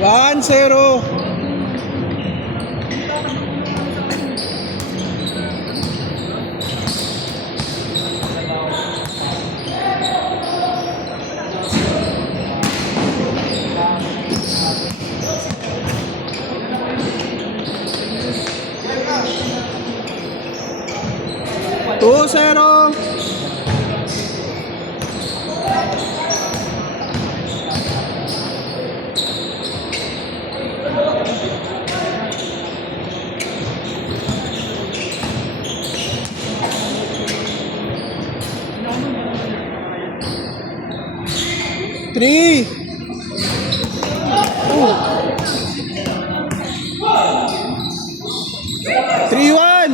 1-0. Two zero. Three. Two. 3-1.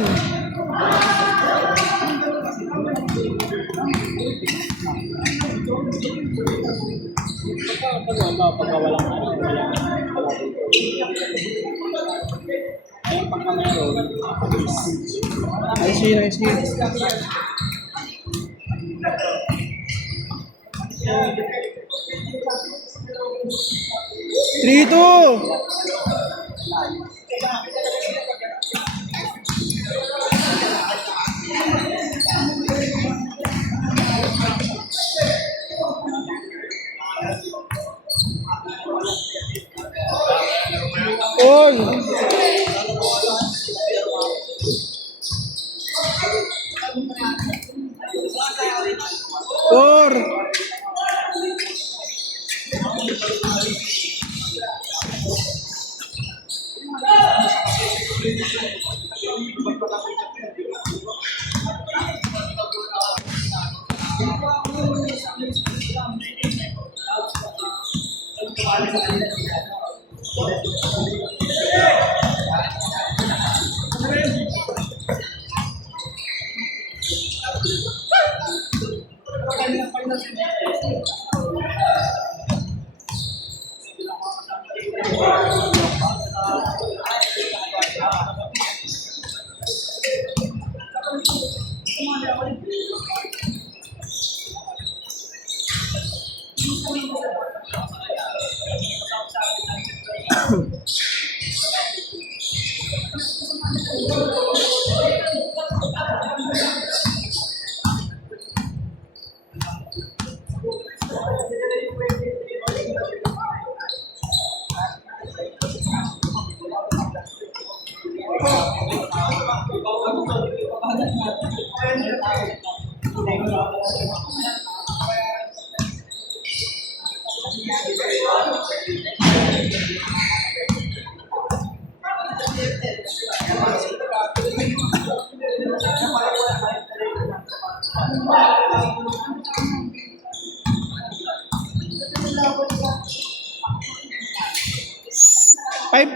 Nice. 3-2. On.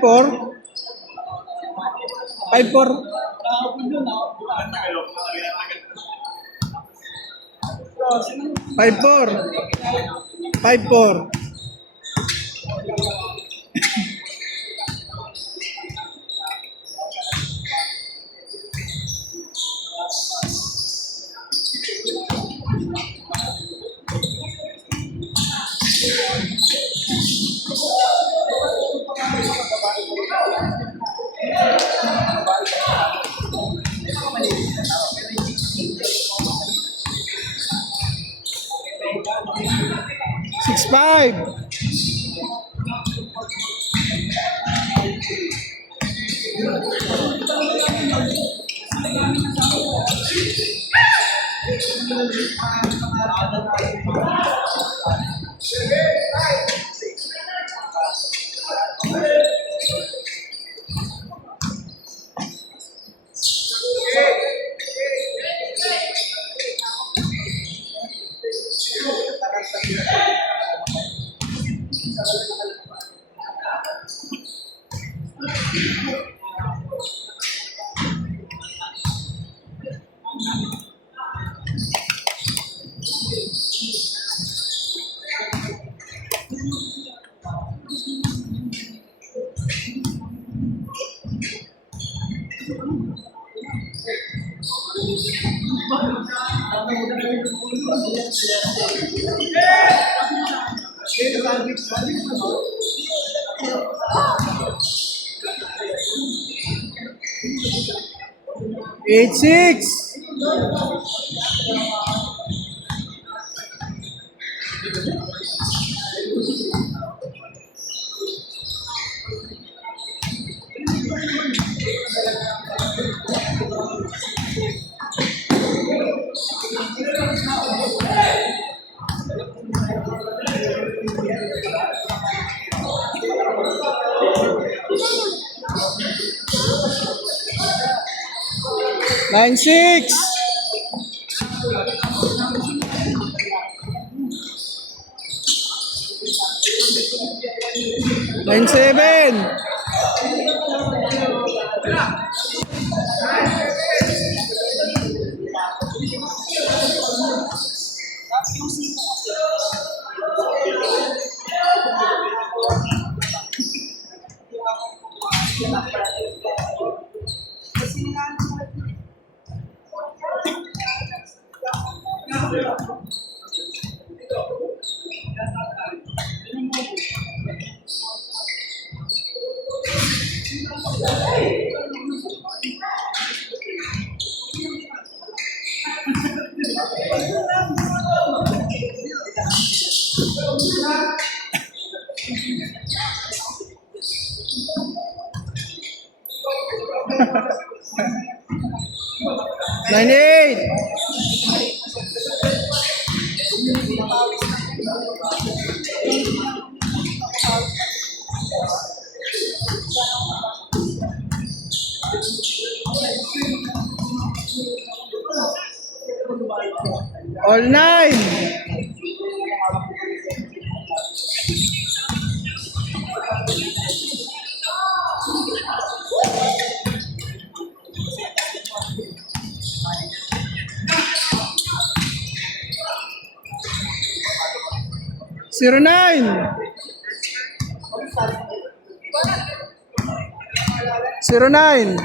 4. Five four. 5-4. 6-5. Eight, six. Nine, six. Nine, seven. Nine, eight. All nine. Zero, nine. Zero, nine.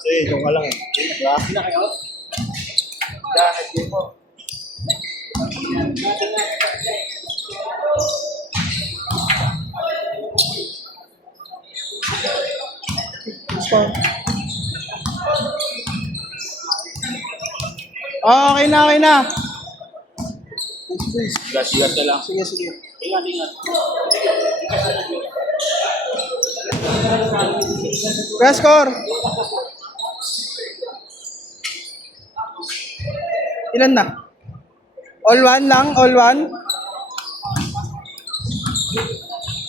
Sige, ikaw ka lang eh. Laki na kayo? Dahil din mo. Oh, okay na, okay na. Sigat ka lang. Sige, sige. Ingat, ingat. Press score. Ilan na? All one lang, all one.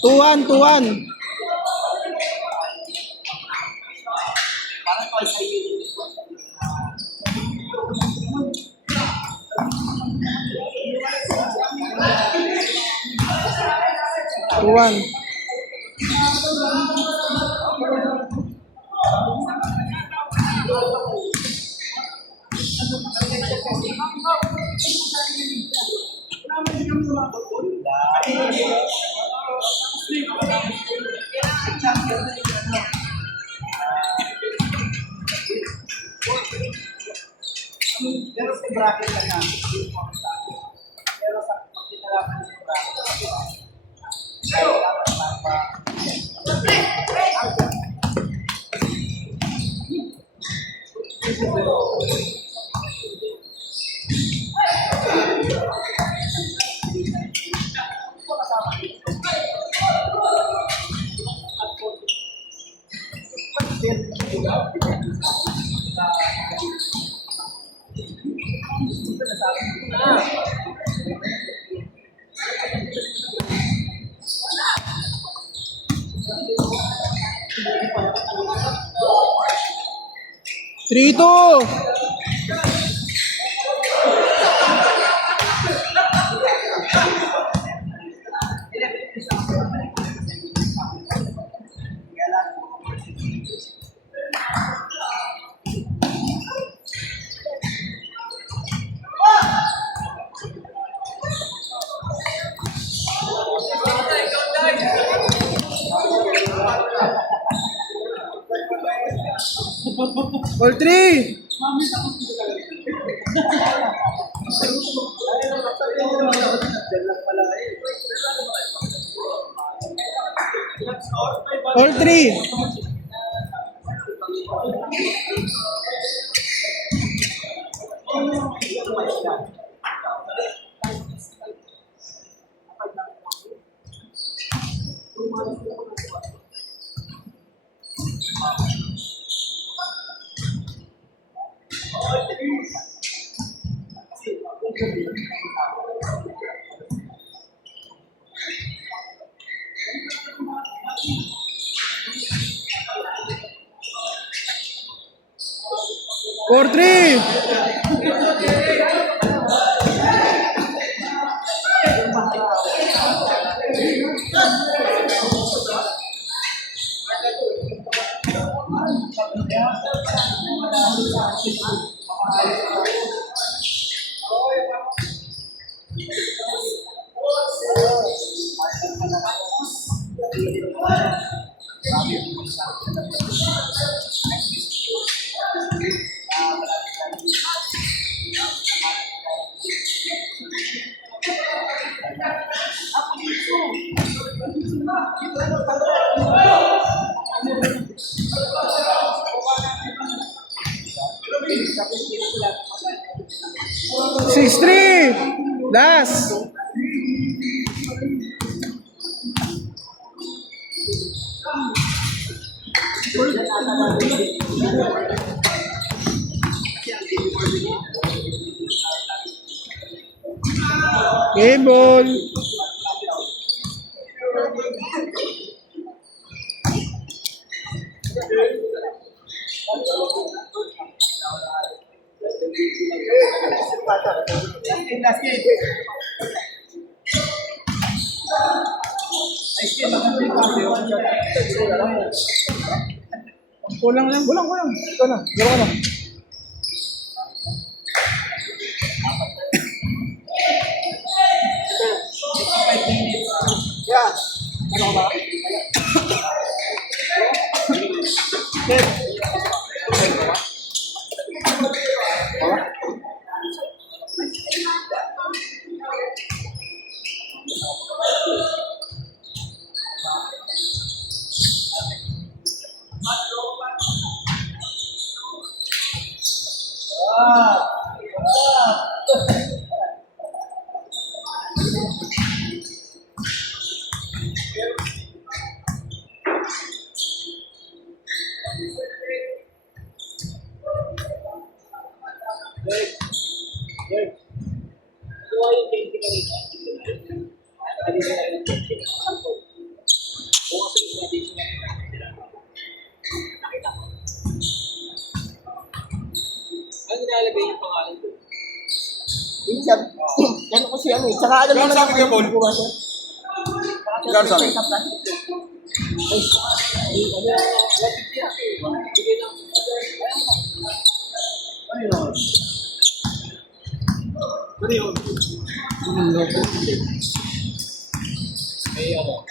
2-1, 2-1. Tuwan. Pero sa bracket ka na, pero sa pagkitalaman ng bracket, pero dapat pa Three, two. Ball three. Ball three. Four, three. Six, three. Last. Game ball. Last game. Nice game. Kulang lang. Kulang. Ikaw na. Gawin ka na. Yeah. Ano ba? Ano nilalagay yung pangalan ko? Minsan, yan ko siya eh. Tsaka alam Gano'n sabi ka, Paul? Gano'n sabi? May ano?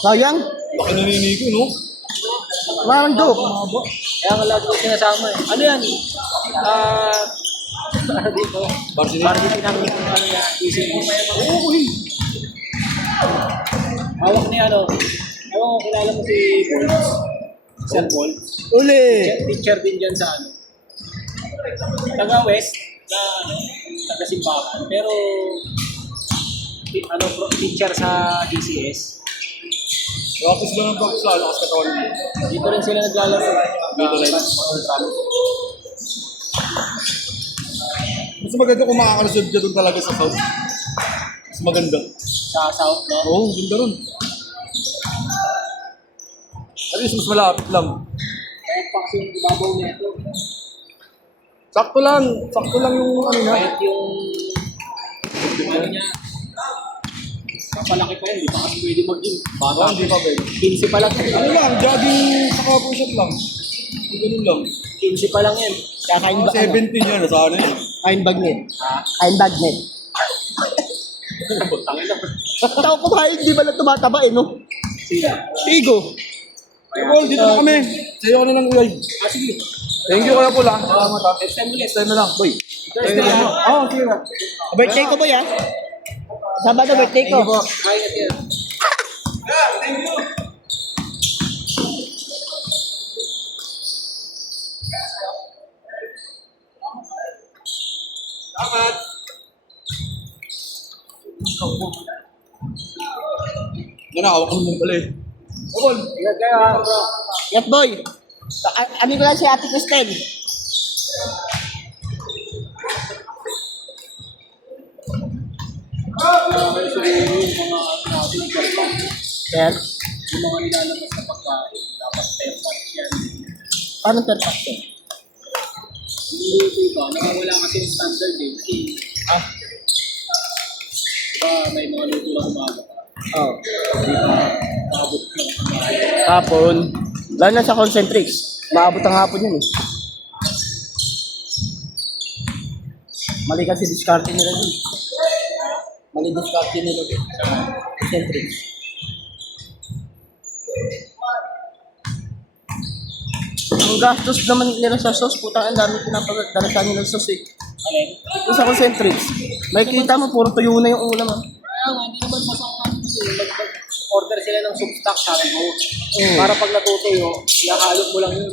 Sayang. Baka naninigo, no? Mando. Kaya nga lagi ko sinasama eh. Ano yan? Dito. Varsity? Varsity ng ano yan. Easy. Uy. Hawak ni ano, ewan ko, kilala mo si Bolts. Sir Bolts. Uli. Teacher din dyan sa ano. Taga West, na ano, taga Simbakan. Pero, teacher sa DCS. Practice ba ng practice lalo kasi katawan mo? Dito rin sila naglalaro. Dito rin. Mas maganda kung makakareserve ka doon talaga sa South. Mas maganda. Sa South, no? Oo, ganda ron. At least mas malapit lang. Kaya pa kasi yung ibabaw nito. Sakto lang yung ano na. Kahit yung ano niya, kapalaki pa yun, di pa kasi pwede mag-gym. Bata, Hindi pa ba? 15 pa lang. Ano lang, jogging sa push up lang. Ganun lang. 15 pa lang yan. Kakain ba? 17 yan, nasa ano yan. Kain bagnet. Ha? Kain bagnet. Tangin lang. Tao kumain, di ba na tumataba eh, no? Sila. Igo. Hey, Paul, dito na kami. Sa'yo ka na lang live. Ah, sige. Thank you kaya po lang. Salamat ha. Next time ulit. Next time na lang. Boy. Thursday, ano? Oo, sige na. Birthday ko ba yan? Sabado birthday ko. Hi, again. Salamat. Yan na, hawak mo pala eh. Paul. Ingat kayo, ha, bro. Yat boy. Ano ko lang si Ate Cristel. Kaya siguro yung mga natin karpan, Sir, yung mga nilalabas na pagkain, dapat tempat yan. paano perfect sir? Yung iba, nakawala kasi yung standard eh. Kasi, diba, may mga luto na umaga pa. Oh. Di ba, paabot ka ng pagkain. Hapon. Lalo na sa concentrix. Maabot ang hapon yun eh. Mali kasi discarte nila dun. Mali discarte nila dun. Concentrix. Ang gastos naman nila sa sauce, putang ang dami pinapagdalasan nila sa sauce eh. Alin? Yung sa concentrix, may kita mo, puro tuyo na yung ulam ah. Kaya nga, hindi naman masama order sila ng soup stock, sabi mo. Mm. Para pag natutuyo, ihahalot mo lang yun.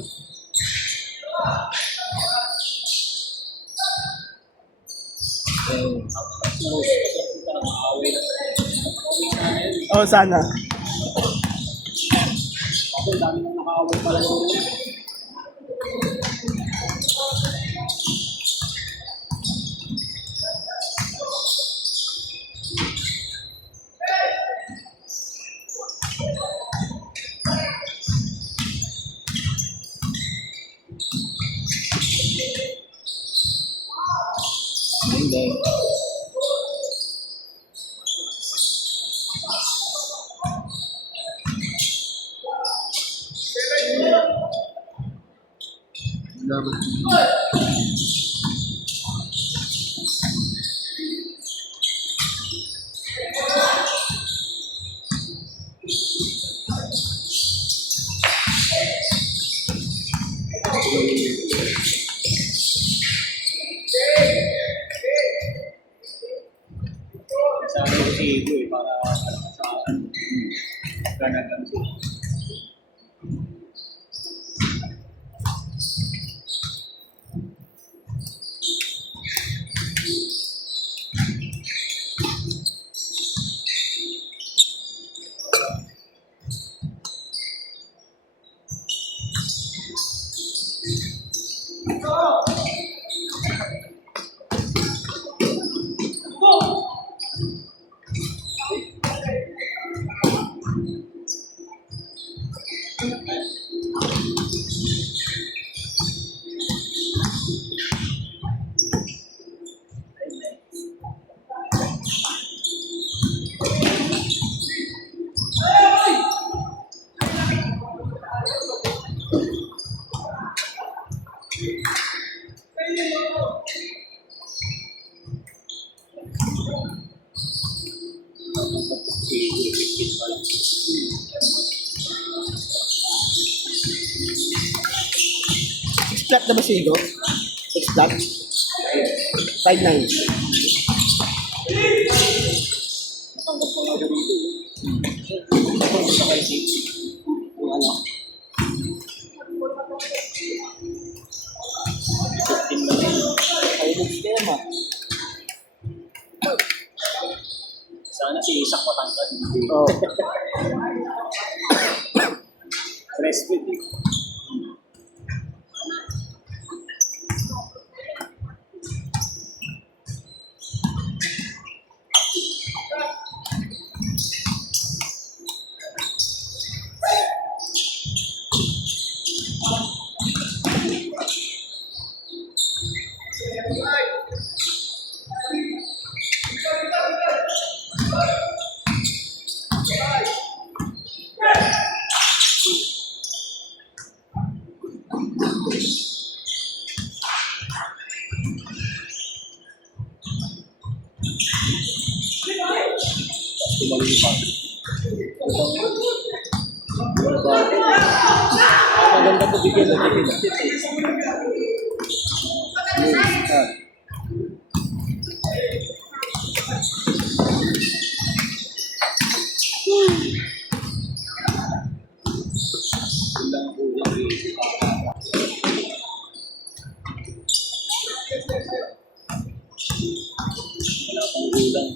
Oh, sana. Kasi ang dami nang nakaaway pala yun. Sana yung si Igo eh, para sa ganagan sila. Six flat na ba sigo? Six flat? 5'9". isak matangkad. Oh. Breastfeed eh. Tumalipan. Maganda to bigyan ng bigyan. Wala pang gulang.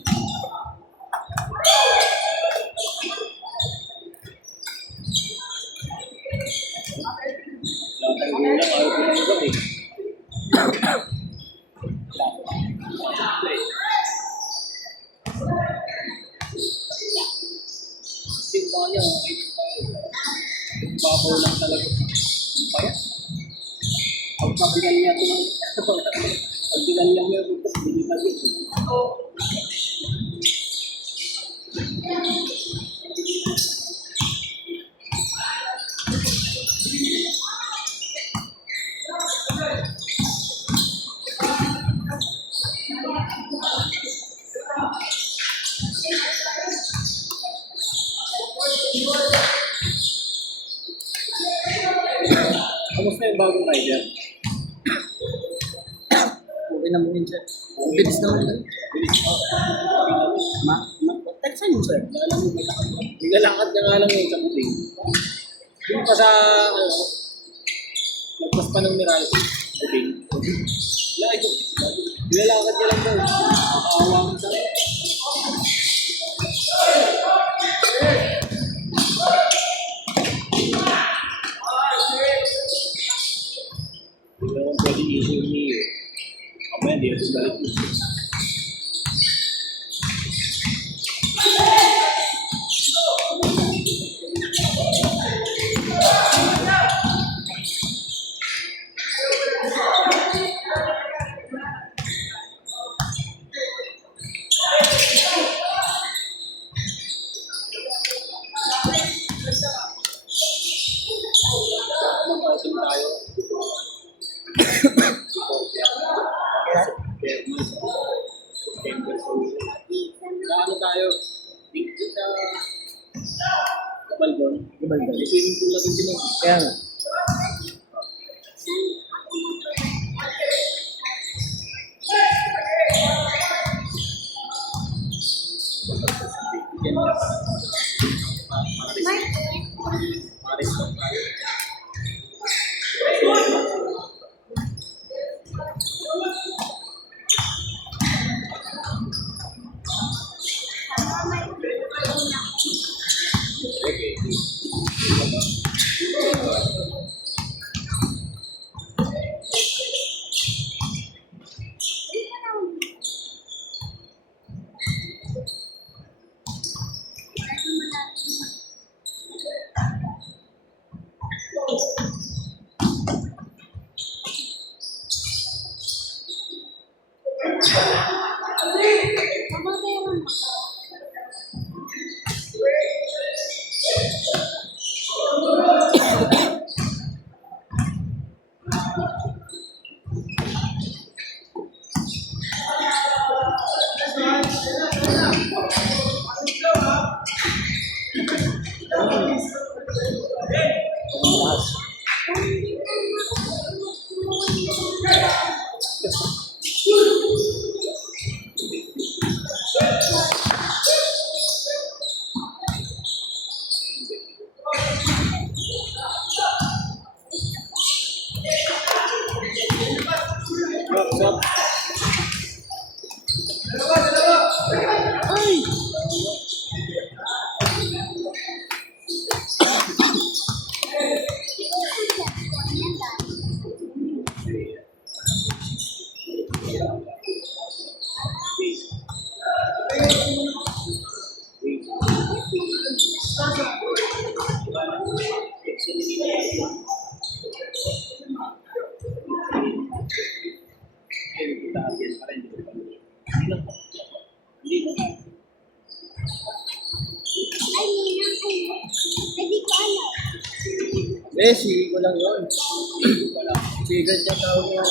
Babaw lang talaga. Kaya, pag kabilan niya ito ng pag binalyan niya ito, hindi na ito. Kamusta yung bagong rider? Okay naman yun, sir. Ang bilis naman yun. Bilis mo. Texan yun, sir. Nilalakad niya nga lang yung sa puting. Yung pa sa, nagpas pa ng Miralco. Puting. Lago. Nilalakad niya lang daw. Nakaawa ka sa akin. Hindi naman pwede issue ni Mamaya di ako balik. Mag-outing tayo. Sa ano tayo? Dito sa Balbon. Balbon. May swimming pool natin din. Kaya nga. Maris pa tayo. Eh, sige ko lang yun. Sige, siya tawag mo.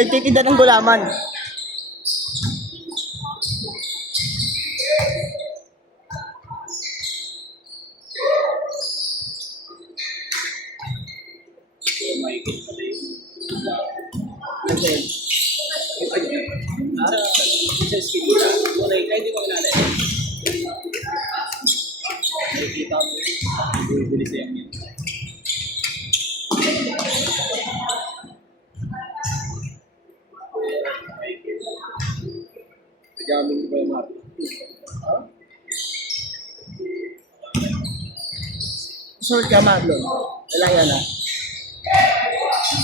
Nagtitinda ng gulaman. Kaya mahigit pala yun. Kasi, Sa eskinita. Wala yun. Kahit di ko kilala yun. Nakikita mo yun. Bili siya yun. Gamit ko ba yung mati? susunod ka, Marlon. Lalaya na.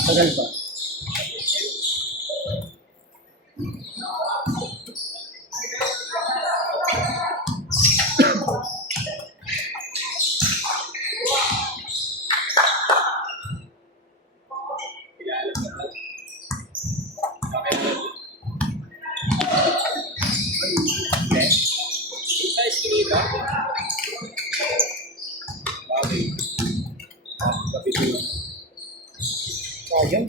Tagal pa. Kilala ka ba? Okay. Sa eskinita. Okay. Kapit mo. Sayang.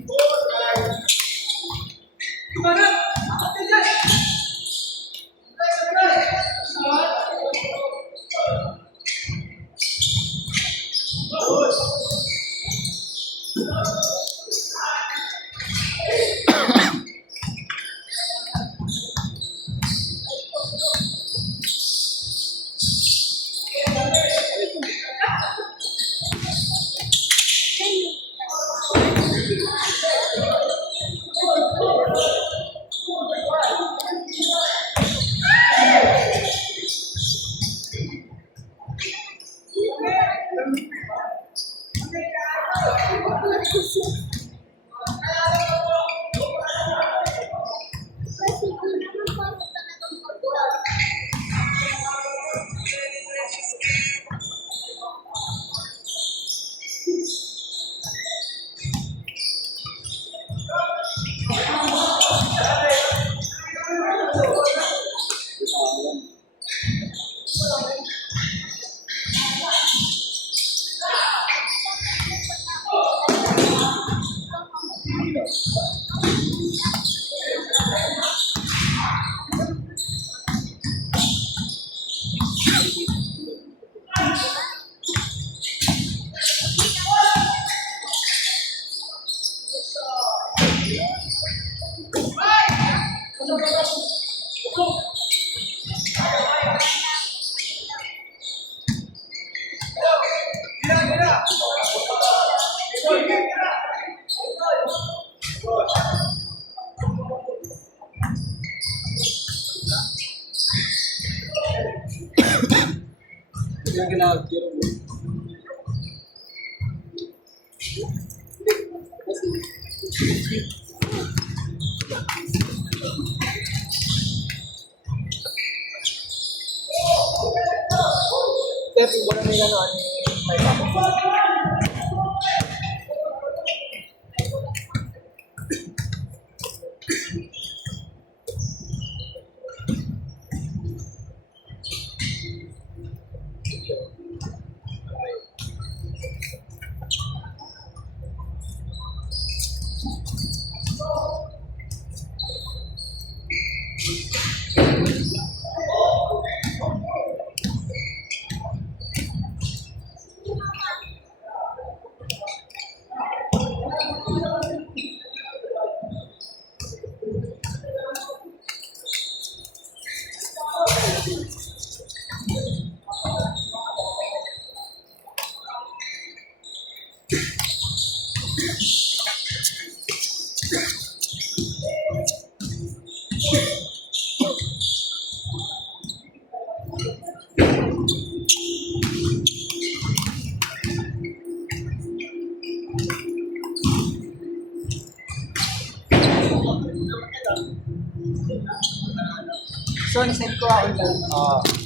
Yung ginagawa mo. Pero wala nila na ano may papa. So, nisend ko ako lang.